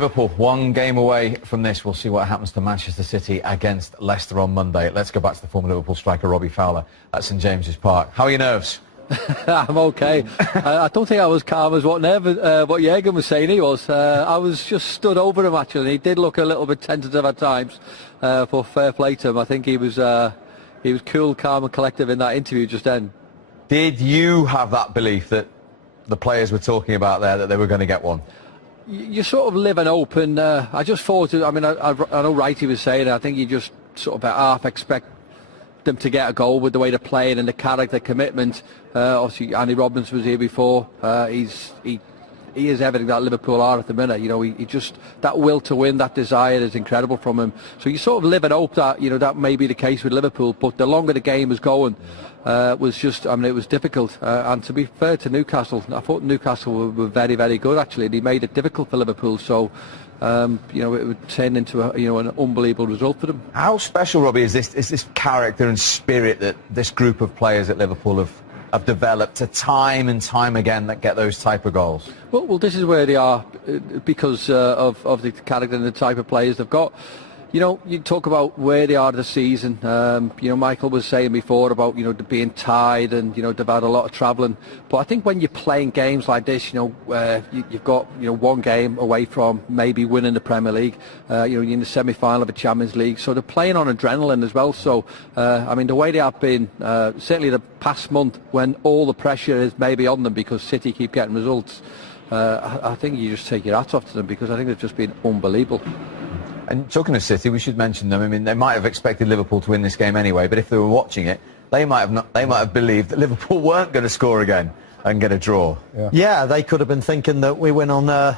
Liverpool, one game away from this. We'll see what happens to Manchester City against Leicester on Monday. Let's go back to the former Liverpool striker Robbie Fowler at St James's Park. How are your nerves? I'm okay. I don't think I was calm as what Jürgen was saying he was. I was just stood over him actually. He did look a little bit tentative at times, but fair play to him. I think he was cool, calm and collective in that interview just then. Did you have that belief that the players were talking about there, that they were going to get one? You sort of live and hope, and I just thought, I mean, I know Wright was saying, I think you just sort of half expect them to get a goal with the way they're playing and the character commitment. Obviously, Andy Robbins was here before. He is everything that Liverpool are at the minute. You know, he just, that will to win, that desire is incredible from him. So you sort of live and hope that, you know, that may be the case with Liverpool. But the longer the game was going, was just, I mean, it was difficult. And to be fair to Newcastle, I thought Newcastle were very, very good actually. And he made it difficult for Liverpool. So, you know, it would turn into an unbelievable result for them. How special, Robbie, is this character and spirit that this group of players at Liverpool have developed to time and time again that get those type of goals? Well, this is where they are because of the character and the type of players they've got. You know, you talk about where they are this season. You know, Michael was saying before about, you know, being tired and, you know, they've had a lot of travelling. But I think when you're playing games like this, you know, you've got, you know, one game away from maybe winning the Premier League. You know, you're in the semi-final of the Champions League. So they're playing on adrenaline as well. So, I mean, the way they have been, certainly the past month when all the pressure is maybe on them because City keep getting results, I think you just take your hats off to them because I think they've just been unbelievable. And talking of City, we should mention them. I mean, they might have expected Liverpool to win this game anyway, but if they were watching it, they might have believed that Liverpool weren't going to score again and get a draw. Yeah, they could have been thinking that we win Monday,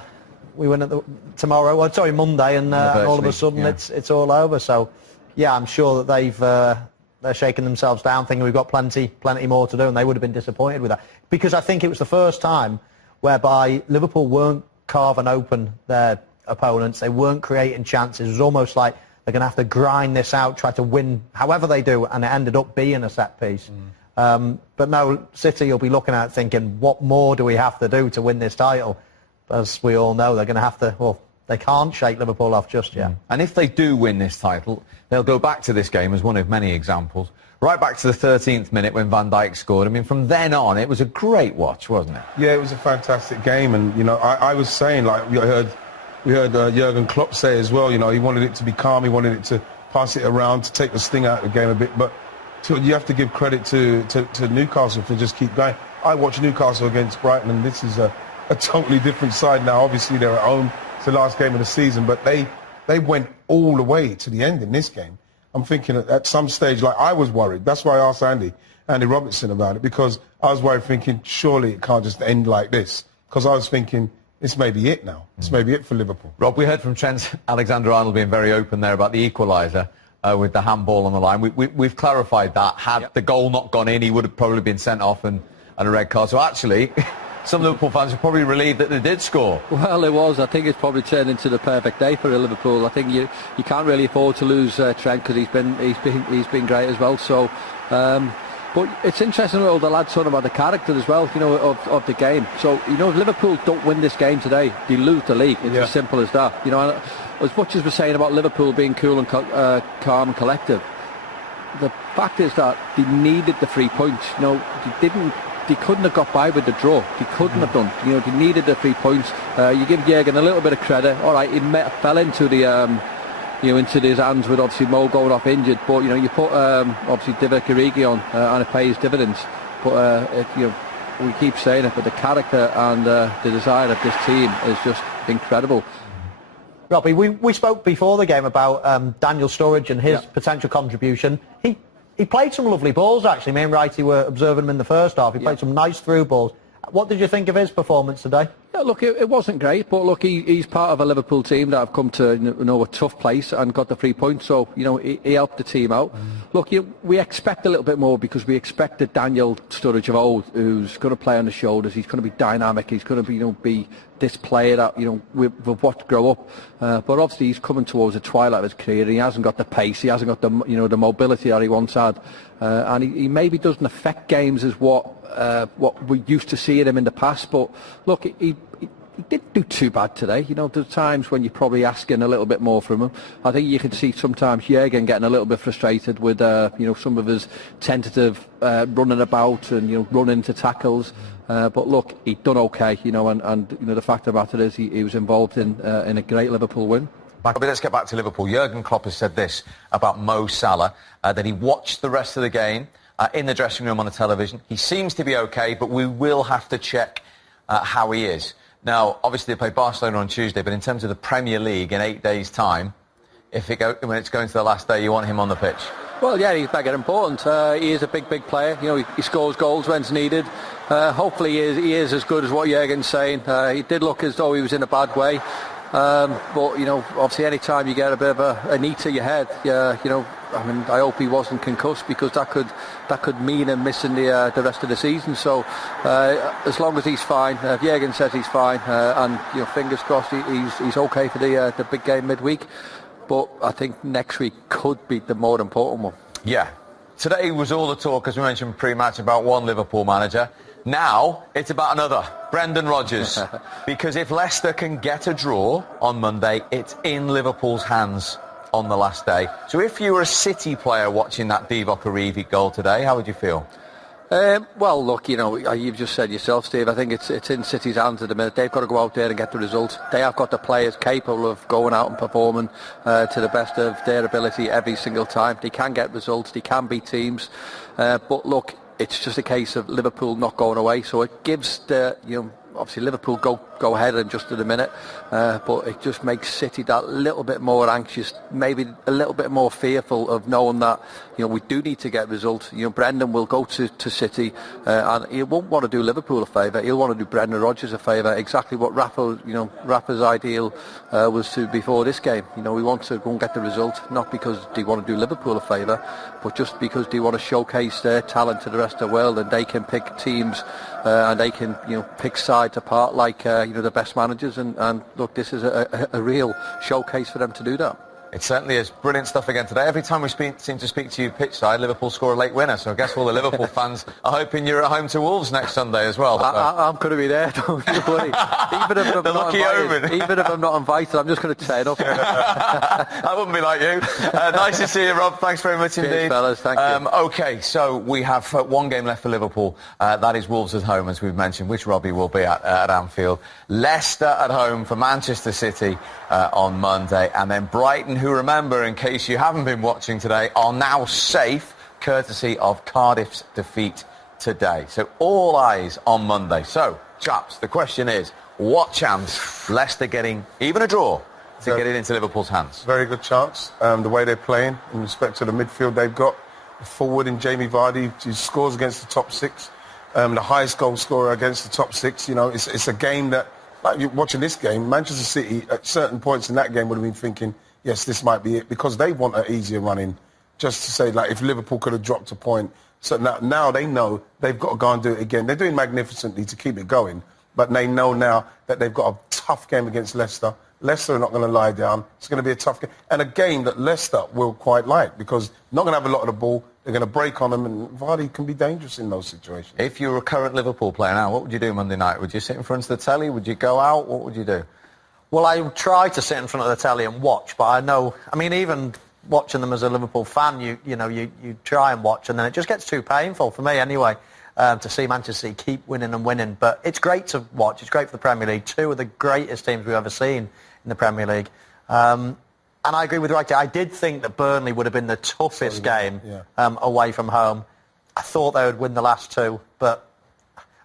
and all of a sudden it's all over. So, yeah, I'm sure that they're shaking themselves down, thinking we've got plenty more to do, and they would have been disappointed with that because I think it was the first time whereby Liverpool weren't carving open their opponents. They weren't creating chances. It was almost like they're going to have to grind this out, try to win however they do, and it ended up being a set piece. But no, City will be looking at it thinking, what more do we have to do to win this title? As we all know, they're going to have to, well, they can't shake Liverpool off just yet. And if they do win this title, they'll go back to this game as one of many examples, right back to the 13th minute when Van Dijk scored. I mean, from then on, it was a great watch, wasn't it? Yeah, it was a fantastic game, and, you know, I was saying, like, we heard Jürgen Klopp say as well, you know, he wanted it to be calm, he wanted it to pass it around, to take the sting out of the game a bit, but you have to give credit to Newcastle for just keep going. I watched Newcastle against Brighton, and this is a totally different side now. Obviously, they're at home, it's the last game of the season, but they went all the way to the end in this game. I'm thinking at some stage, like, I was worried. That's why I asked Andy Robertson about it, because I was worried, thinking, surely it can't just end like this, because I was thinking, this may be it now. This may be it for Liverpool. Rob, we heard from Trent Alexander-Arnold being very open there about the equaliser with the handball on the line. We've clarified that. Had the goal not gone in, he would have probably been sent off and a red card. So actually, some Liverpool fans are probably relieved that they did score. Well, it was. I think it's probably turned into the perfect day for Liverpool. I think you can't really afford to lose Trent because he's been great as well. So. But it's interesting what the lads talking about the character as well, you know, of the game. So, you know, if Liverpool don't win this game today, they lose the league. It's as simple as that. You know, as much as we're saying about Liverpool being cool and calm and collective, the fact is that they needed the 3 points. You know, they couldn't have got by with the draw. They couldn't have done. You know, they needed the 3 points. You give Jürgen a little bit of credit. All right, he fell into the into his hands with obviously Mo going off injured, but you know, you put obviously Divock Origi on and it pays dividends. But you know, we keep saying it, but the character and the desire of this team is just incredible. Robbie, we spoke before the game about Daniel Sturridge and his potential contribution. He played some lovely balls actually. Me and Wrighty were observing him in the first half. He played some nice through balls. What did you think of his performance today? Yeah, look, it wasn't great, but look, he's part of a Liverpool team that have come to a tough place and got the 3 points, so you know he helped the team out. Look, we expect a little bit more because we expected Daniel Sturridge of old, who's going to play on the shoulders. He's going to be dynamic. He's going to be this player that we've watched grow up. But obviously he's coming towards the twilight of his career. He hasn't got the pace. He hasn't got the mobility that he once had, and he maybe doesn't affect games as what we used to see in him in the past. But look, he he didn't do too bad today. You know, there's times when you're probably asking a little bit more from him. I think you can see sometimes Jürgen getting a little bit frustrated with, you know, some of his tentative running about and, you know, running into tackles. But look, he done okay, you know, and you know, the fact of the matter is he was involved in a great Liverpool win. But let's get back to Liverpool. Jurgen Klopp has said this about Mo Salah, that he watched the rest of the game in the dressing room on the television. He seems to be okay, but we will have to check how he is. Now, obviously they play Barcelona on Tuesday, but in terms of the Premier League in 8 days' time, when it's going to the last day, you want him on the pitch? Well, yeah, he's mega important. He is a big player. You know, he scores goals when it's needed. Hopefully he is as good as what Jurgen's saying. He did look as though he was in a bad way. But, you know, obviously any time you get a bit of a knee to your head, you know, I mean, I hope he wasn't concussed, because that could mean him missing the rest of the season. So as long as he's fine, if Jurgen says he's fine, and, you know, fingers crossed he's okay for the big game midweek. But I think next week could be the more important one. Yeah. Today was all the talk, as we mentioned pre-match, about one Liverpool manager. Now it's about another, Brendan Rodgers. Because if Leicester can get a draw on Monday, it's in Liverpool's hands on the last day. So if you were a City player watching that Divock Origi goal today, how would you feel? Well, look, you know, you've just said yourself, Steve, I think it's in City's hands at the minute. They've got to go out there and get the result. They have got the players capable of going out and performing to the best of their ability every single time. They can get results, they can beat teams. But look, it's just a case of Liverpool not going away. So it gives the, you know, obviously Liverpool go ahead in just in a minute, but it just makes City that little bit more anxious, maybe a little bit more fearful of knowing that, you know, we do need to get results. You know, Brendan will go to City, and he won't want to do Liverpool a favour. He'll want to do Brendan Rodgers a favour. Exactly what Rafa's ideal was to before this game. You know, we want to go and get the result, not because they want to do Liverpool a favour, but just because they want to showcase their talent to the rest of the world, and they can pick teams and they can, you know, pick sides apart like you know, the best managers, and look, this is a real showcase for them to do that. It certainly is. Brilliant stuff again today. Every time we seem to speak to you pitchside, Liverpool score a late winner. So I guess all the Liverpool fans are hoping you're at home to Wolves next Sunday as well. I'm going to be there, don't you worry. Even if I'm not invited, I'm just going to turn up. That wouldn't be like you. Nice to see you, Rob. Thanks very much indeed. Cheers, fellas. Thank you. OK, so we have one game left for Liverpool. That is Wolves at home, as we've mentioned, which Robbie will be at Anfield. Leicester at home for Manchester City on Monday. And then Brighton, who, remember, in case you haven't been watching today, are now safe courtesy of Cardiff's defeat today. So all eyes on Monday. So, chaps, the question is, what chance Leicester getting even a draw to get it into Liverpool's hands? Very good chance. The way they're playing, in respect to the midfield they've got, forward in Jamie Vardy, who scores against the top six, the highest goal scorer against the top six. You know, it's a game that, like you're watching this game, Manchester City at certain points in that game would have been thinking, yes, this might be it, because they want an easier run in. Just to say, like, if Liverpool could have dropped a point. So now they know they've got to go and do it again. They're doing magnificently to keep it going, but they know now that they've got a tough game against Leicester. Leicester are not going to lie down. It's going to be a tough game, and a game that Leicester will quite like, because they're not going to have a lot of the ball. They're going to break on them, and Vardy can be dangerous in those situations. If you were a current Liverpool player now, what would you do Monday night? Would you sit in front of the telly? Would you go out? What would you do? Well, I try to sit in front of the telly and watch, but I know, I mean, even watching them as a Liverpool fan, you try and watch, and then it just gets too painful, for me anyway, to see Manchester City keep winning and winning. But it's great to watch. It's great for the Premier League. Two of the greatest teams we've ever seen in the Premier League. And I agree with Wright. I did think that Burnley would have been the toughest game away from home. I thought they would win the last two, but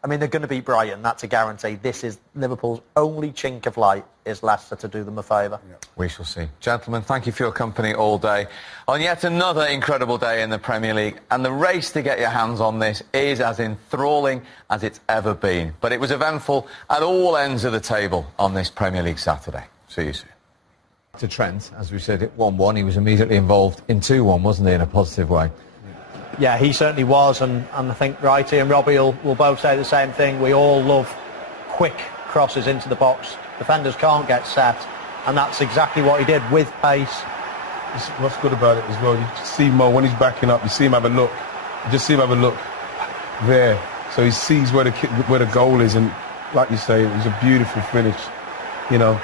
I mean, they're going to beat Brighton, that's a guarantee. This is Liverpool's only chink of light, is Leicester to do them a favour. Yeah. We shall see. Gentlemen, thank you for your company all day on yet another incredible day in the Premier League. And the race to get your hands on this is as enthralling as it's ever been. But it was eventful at all ends of the table on this Premier League Saturday. See you soon. To Trent, as we said, at 1-1, he was immediately involved in 2-1, wasn't he, in a positive way? Yeah, he certainly was, and I think Wrighty and Robbie will both say the same thing. We all love quick crosses into the box. Defenders can't get set, and that's exactly what he did with pace. What's good about it as well, you see Mo, when he's backing up, you see him have a look. You just see him have a look there. So he sees where the goal is, and like you say, it was a beautiful finish. You know,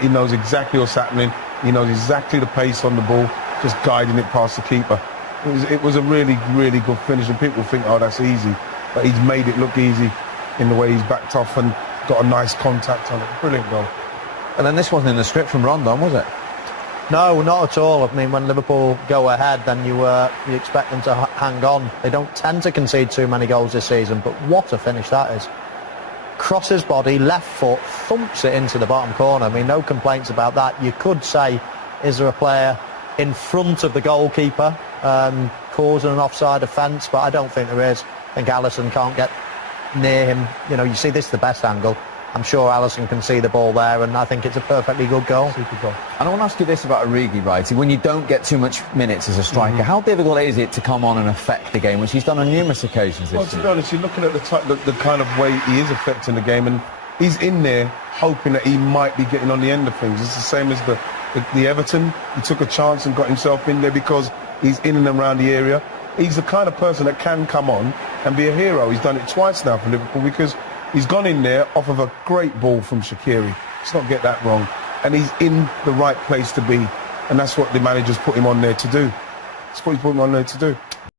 he knows exactly what's happening. He knows exactly the pace on the ball, just guiding it past the keeper. It was a really, really good finish, and people think, oh, that's easy. But he's made it look easy in the way he's backed off and got a nice contact on it. Brilliant goal. And then this wasn't in the script from Rondon, was it? No, not at all. I mean, when Liverpool go ahead, then you expect them to hang on. They don't tend to concede too many goals this season, but what a finish that is. Crosses body, left foot, thumps it into the bottom corner. I mean, no complaints about that. You could say, is there a player in front of the goalkeeper causing an offside offence? But I don't think there is. I think Alisson can't get near him. You know, you see this is the best angle. I'm sure Alisson can see the ball there, and I think it's a perfectly good goal. Super goal. And I want to ask you this about Origi, Wrighty. When you don't get too much minutes as a striker, how difficult is it to come on and affect the game, which he's done on numerous occasions this season? Well, to be honest, you're looking at the kind of way he is affecting the game, and he's in there hoping that he might be getting on the end of things. It's the same as the Everton. He took a chance and got himself in there because he's in and around the area. He's the kind of person that can come on and be a hero. He's done it twice now for Liverpool because he's gone in there off of a great ball from Shaqiri. Let's not get that wrong. And he's in the right place to be. And that's what the manager's put him on there to do. That's what he's put him on there to do.